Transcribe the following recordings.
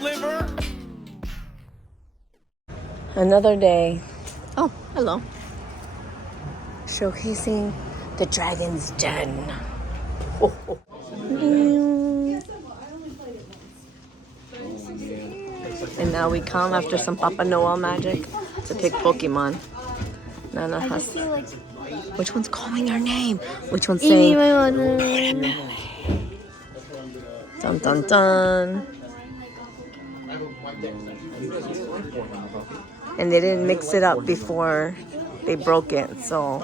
liver. Another day. Oh, hello. Showcasing the Dragon's Den. Oh, oh. And now we come after some Papa Noel magic to pick Pokemon. Nana has. Which one's calling her name? Which one's saying? Dun dun dun. And they didn't mix it up before they broke it, so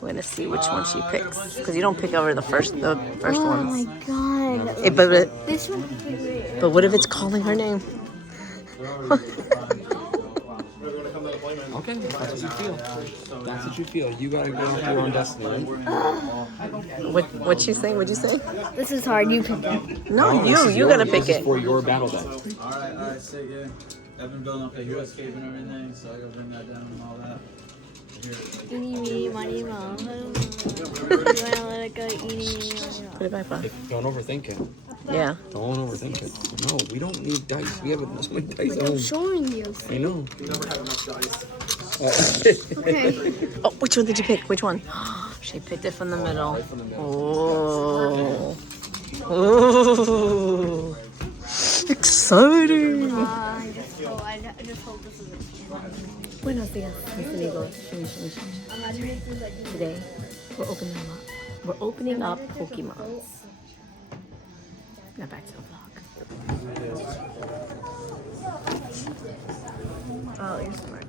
we're gonna see which one she picks. Because you don't pick over the first ones. Oh my god. This one. But what if it's calling her name? Okay, that's what you feel. That's what you feel. You gotta go off your own destiny, right? What'd she say? What'd you say? This is hard. You pick it. No, you gotta pick This it. is for your battle deck. Alright, sick, yeah. I've been building up the US cape and everything, so I gotta bring that down and all that. Eeny, meeny, miny, mo. You wanna let it go? Eeny, meeny, miny, mo. Put it back on. Don't overthink it. Yeah. Don't overthink it. No, we don't need dice. We have so many dice at I'm home. showing you. I know. You never have enough dice. Okay. Oh, which one did you pick? Which one? She picked it from the middle. Right from the middle. Oh. Oh. Exciting. I just hope this is it. Buenos dias, mis amigos. Today, we're opening up Pokemon. Now back to the vlog. Oh, you're smart.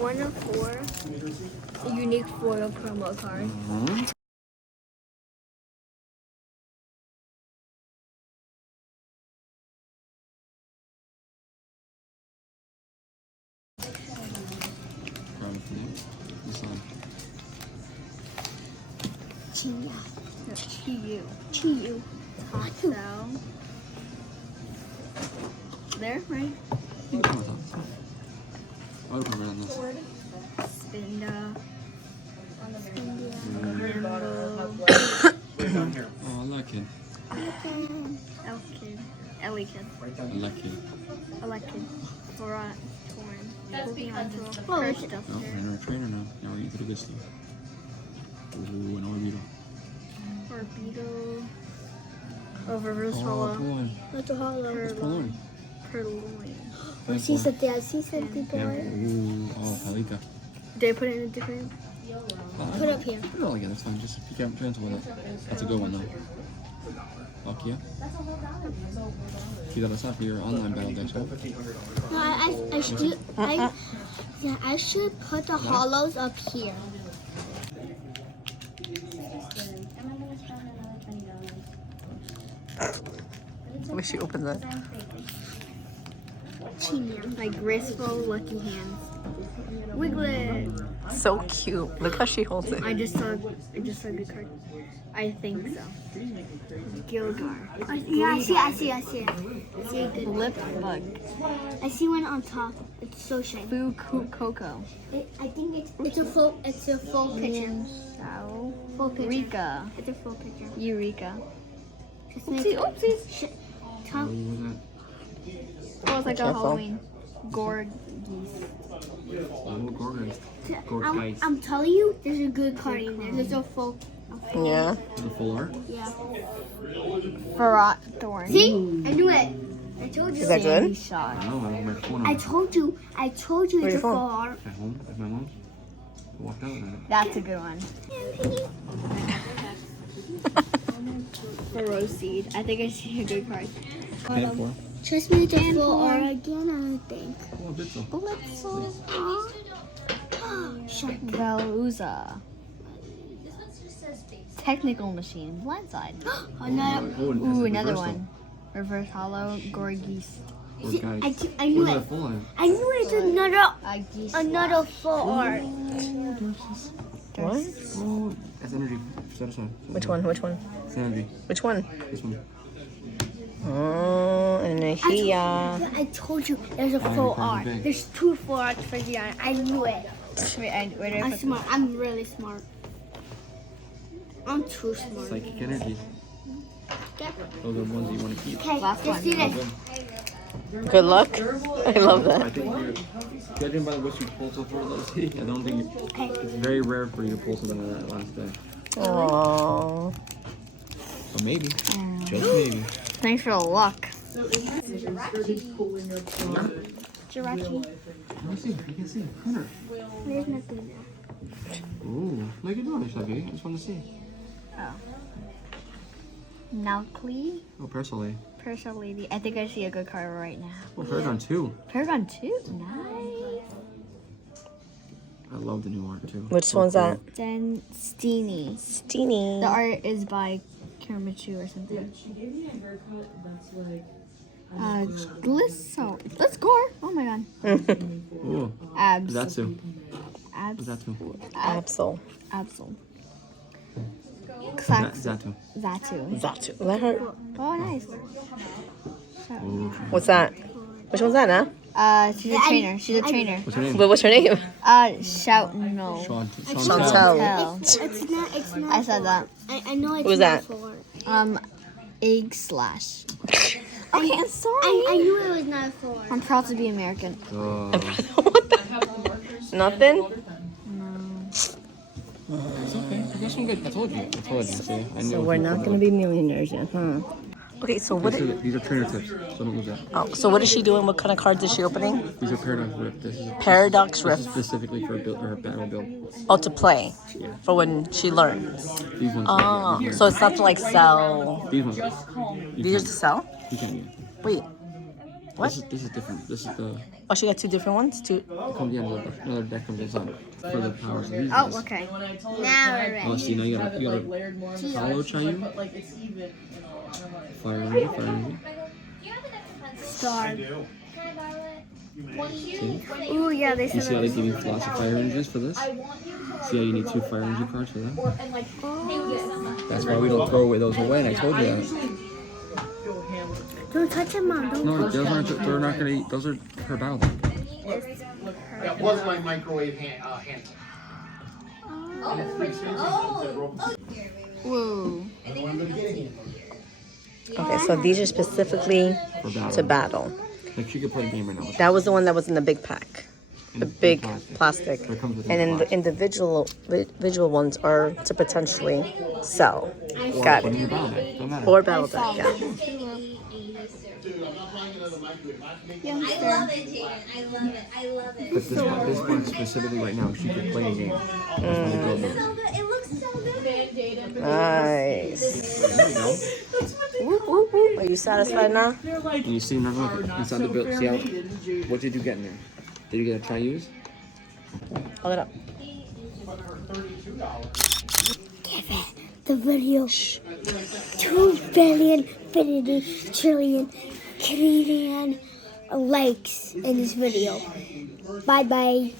One of four. A unique foil promo card. Chiyu. Taco. There, right? I'll put on this. Spinda. Oh, I like it. Elkid. I like it. Elected. Torn. Pokemon Tool. Oh, you're a trainer now. Now we're into the good stuff. Ooh, an Orbeetle. Torpedo. Oh, reverse Oh, hollow. Pulloin. What's a hollow? It's Pulloin. Purloin. Thanks, Sí, Lord. sí, Yeah. Ooh, oh, Palika. Did I put it in a different? Put it up here. Put it all together, it's fine. Just if you can't transfer with it. That's a good one, though. Palkia. Keep that aside for your online battle decks, huh? No, I should put the hollows up here. Wish you opened that. Like graceful, lucky hands. Wiglet. So cute. Look how she holds it. I just saw a good card. I think so. Gilgar. Yeah, I see it. See a good Lip bug. I see one on top. It's so shiny. Coco. I think it's a full picture. Full picture. Rika. It's a full picture. Eureka. Oopsies. Top. Oh, it's like a Halloween. Gourd. Oh, Gorgeist. I'm telling you, there's a good card in there. There's a full. Yeah. The full art? Yeah. Farrat Thorn. See? I knew it. I told you. Is that good? I know, I have my phone I on. told you. It's a full phone? art. At home, at my mom's. I walked out with it. That's a good one. Ferocid. I think I see a good card. Trust me, it's a full art again, I think. Oh, a bit so. Veluza. Technical Machine. Blindside. Another one. Reverse Hollow. Gorgeist. Gorgeist. I knew What's it. that full on? I knew it's another full art. What? Oh, that's energy. Set aside. Which one? It's energy. Which one? This one. Oh, energía. I told you there's a full art. big. There's two full arts for Ziana. I knew it. Wait, where do I I'm put smart. I'm really smart. I'm too smart. Psychic energy. Okay, Those are the ones you want to keep. Last just one. do this. Good luck. I love I that. think you're, judging by what you pulled so far, let's see. I don't think it's very rare for you to pull something like that last day. Aww. So maybe, just maybe. Thanks for the luck. Jirachi. Let me see. You can see. Hunter. There's nothing there. Ooh, look at that, Shabby. I just want to see. Nalkli, Oh, Persolay. Persia Lady. I think I see a good card right now. Oh, Paragon 2. Paragon 2? Nice. I love the new art too. Which So one's cool. that? Then Steenie. Steenie. The art is by Kiramachu or something. Let's score. Oh my god. Ooh, Abs. Zatsu. Abs. Zatsu. Absol. Absol. Zatsu. Zatu. Zatu. Let her. Oh, nice. Ooh. What's that? Which one's that, huh? She's a trainer. She's a trainer. What's her name? What's her name? Shout no. Chantel. It's not. I said that. I know it's Who's not that? for. Egg slash. Okay, I'm sorry. I knew it was not for. I'm proud to be American. What the? Nothing? It's okay. I got some good. I told you. See, I knew So it we're was not good. gonna be millionaires yet, huh? Okay, so what? These are trainer tips, so don't lose that. So what is she doing? What kind of cards is she opening? These are Paradox Rift. Paradox This Rift. is specifically for her battle build. Oh, to play. Yeah. For when she learns. These ones. Oh, yeah, so it's not to like sell. these ones. These are to sell? You can. Yeah. Wait. What? This is different. This is the. Oh, she got two different ones? Two. It comes in another deck comes inside for the powers. These Oh, ones. okay. Now we're ready. Oh, see, now you gotta hollow Chayu. Fire energy. Star. See? Ooh, yeah, they You see said how they that. give you lots of fire energies for this? See how you need 2 fire energy cards for that? That's why we don't throw away those away, and I told you that. Don't touch him, Mom. Don't. No, those aren't. They're not gonna eat. Those are her battle deck. That was my microwave hand. Whoa. Okay, so these are specifically For battle. to battle. Like she could play a game right now. That was the one that was in the big pack. The big plastic. It comes with And then the individual ones are to potentially sell. Got Put in it. your battle deck. Don't matter. Or battle deck, yeah. But this one specifically right now, she could play a game. That's when they build those. Nice. There you go. Are you satisfied now? And you see, look inside the build. See how? What did you get in there? Did you get a Tri-Use? Hold it up. Give it the video. 2 billion, trillion, Canadian likes in this video. Bye bye.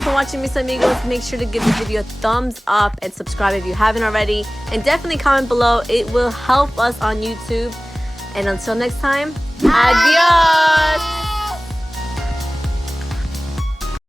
For watching mis amigos, make sure to give the video a thumbs up and subscribe if you haven't already. And definitely comment below. It will help us on YouTube. And until next time, adios!